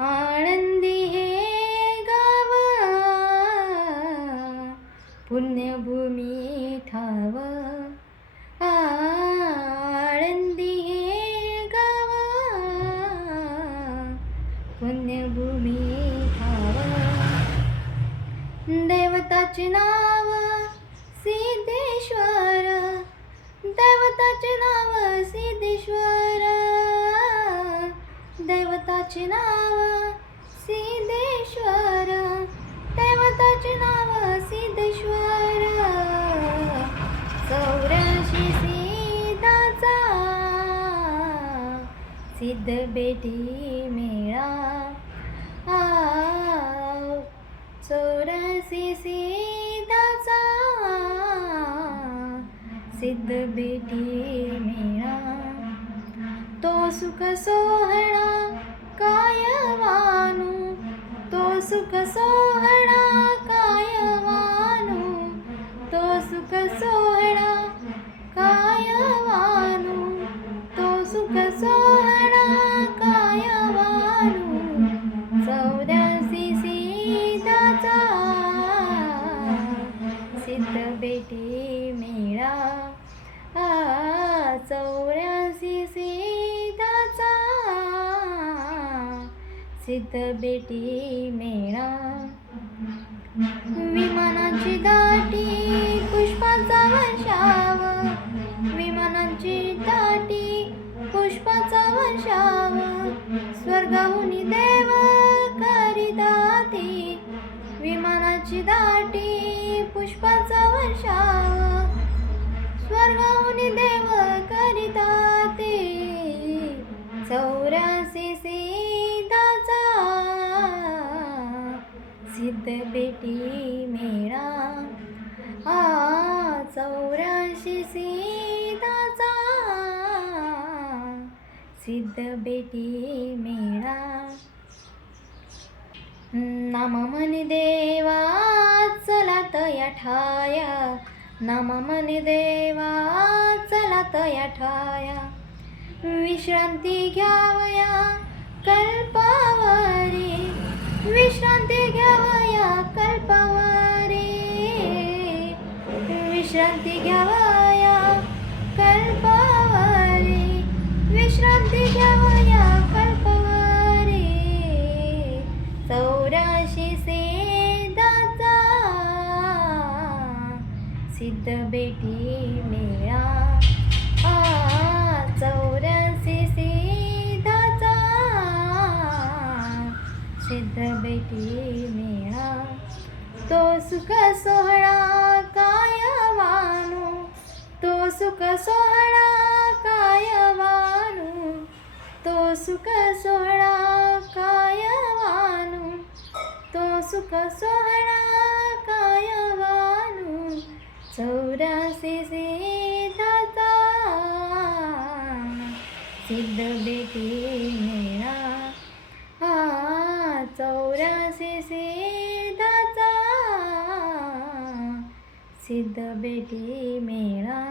आळंदी हे गाव पुण्यभूमी ठाव, आळंदी हे गाव पुण्यभूमी ठाव, दैवताचे नाव सिद्धेश्वर, दैवताचे नाव सिद्धेश्वर, दैवताचे नाव सिद्धेश्वर, दैवताचे नाव सिद्धेश्वर, 84 सिद्धाचा सिद्ध बेटी मेळा, 84 सिद्धाचा सिद्ध बेटी मेळा, तो सुख सोहळा काय वानू, तो सुख सोहळा काय वानू, तो सुख सोहळा काय वानू, तो सुख सोहळा काय वानू, 84 सिद्धाचा सिद्ध बेटी मेळा, 84 सिद्धाचा सिद्ध बेटी मेळा, विमानाची दाटी पुष्पाचा वर्षाव, विमानाची दाटी पुष्पाचा वर्षाव, स्वर्गाहून देव करीदाती, विमानाची दाटी पुष्पाचा वर्षाव, स्वर्गाहून देव करीदाती, 84 सिद्धाचा सिद्ध बेटी मेळा, 84 सिद्धाचा सिद्ध बेटी मेळा, नाम म्हणे देवा चला तया ठाया, नाम म्हणे देवा चला तया ठाया, विश्रांती घ्यावया कल्पावरी, विश्रांती घ्यावया कल्पावरी, विश्रांती घ्यावया कल्पावरी, विश्रांती घ्यावया कल्पावरी, 84 सिद्धाचा सिद्ध बेटी मेळा, 84 सिद्धाचा सिद्ध बेटी मेळा, तो सुख सोहळा काय वानू, तो सुख सोहळा काय वानू, तो सुख सोहळा काय वानू, तो सुख सोहळा काय वानू, 84 सिद्धाचा सिद्ध बेटी मेळा, 84 सिद्धाचा सिद्ध बेटी मेळा.